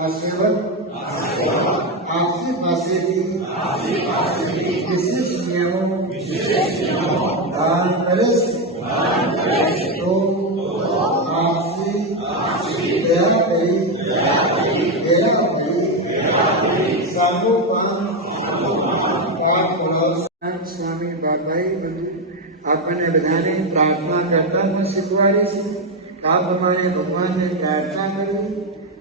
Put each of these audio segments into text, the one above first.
आशीर्वाद। आपसी पासे की विशेष नियमों। दान तो आपसी दया करी। दया करी। स्वामी बाबाई प्रार्थना करता हूँ सिखवारी आप हमारे भगवान ने प्रार्थना करें।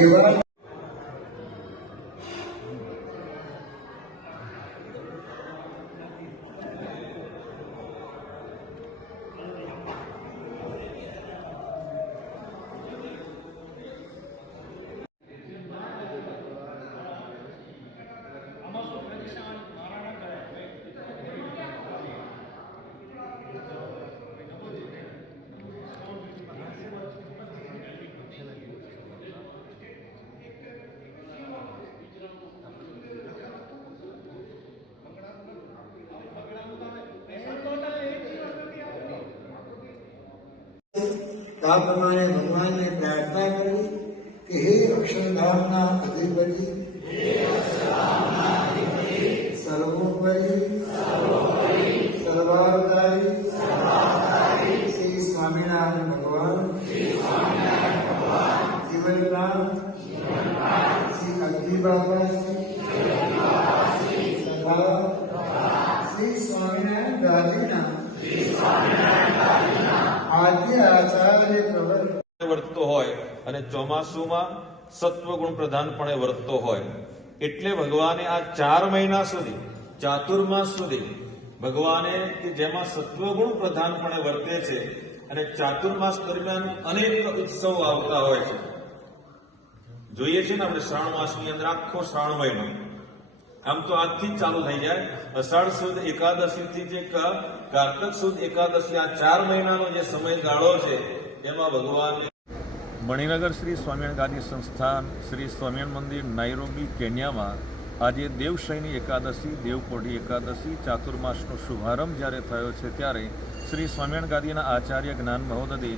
give up. तब हमारे भगवान ने प्रार्थना करी कि हे अक्षर अक्षरधामना अधिपति, सर्वोपरि सर्वावतारी श्री स्वामीनारायण भगवान। जीवन राम श्री अग्नि बाबा तथा श्री स्वामीनारायण दादीना વર્તતો હોય અને ચોમાસુમાં સત્વગુણ પ્રધાનપણે વર્તતો હોય. એટલે ભગવાને આ ચાર મહિના સુધી, ચાતુર્માસ સુધી ભગવાને કે જેમાં સત્વગુણ પ્રધાનપણે વર્તે છે અને ચાતુર્માસ દરમિયાન અનેક ઉત્સવો આવતા હોય છે. જોઈએ છે ને આપણે શ્રાવણ માસની અંદર આખો શ્રાવણ મહિનો. આમ તો આજથી ચાલુ થઈ જાય. અષાઢ સુદ એકાદશી થી જે કારતક સુદ એકાદશી આ ચાર મહિનાનો જે સમયગાળો છે, એમાં ભગવાન મણિનગર શ્રી સ્વામિનારાયણ સંસ્થાન, શ્રી સ્વામિનારાયણ મંદિર નાઇરોબી કેન્યામાં આજે દેવશયની એકાદશી દેવકોઢી એકાદશી, ચાતુર્માસનો શુભારંભ જ્યારે થયો છે ત્યારે શ્રી સ્વામિનારાયણ ગાદીના આચાર્ય જ્ઞાન મહોદય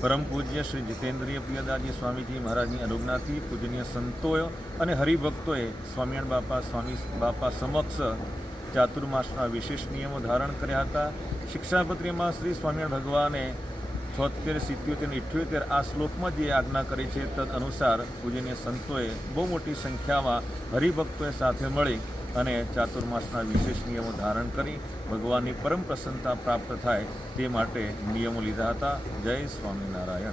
પરમ પૂજ્ય શ્રી જીતેન્દ્રિય પ્રિયદાજી સ્વામીજી મહારાજની અનુજ્ઞાથી પૂજનીય સંતોએ અને હરિભક્તોએ સ્વામિનારાયણ બાપા, સ્વામી બાપા સમક્ષ ચાતુર્માસના વિશેષ નિયમો ધારણ કર્યા હતા. શિક્ષાપત્રીમાં શ્રી સ્વામિનારાયણ ભગવાને છોતેર, સિત્યોતેર ઇઠ્યોતેર આ શ્લોકમાં જે આજ્ઞા કરી છે તદ અનુસાર પૂજનીય સંતોએ બહુ મોટી સંખ્યામાં હરિભક્તોએ સાથે મળી અને ચાતુર્માસના વિશેષ નિયમો ધારણ કરી ભગવાનની પરમ પ્રસન્નતા પ્રાપ્ત થાય તે માટે નિયમો લીધા હતા. જય સ્વામિનારાયણ.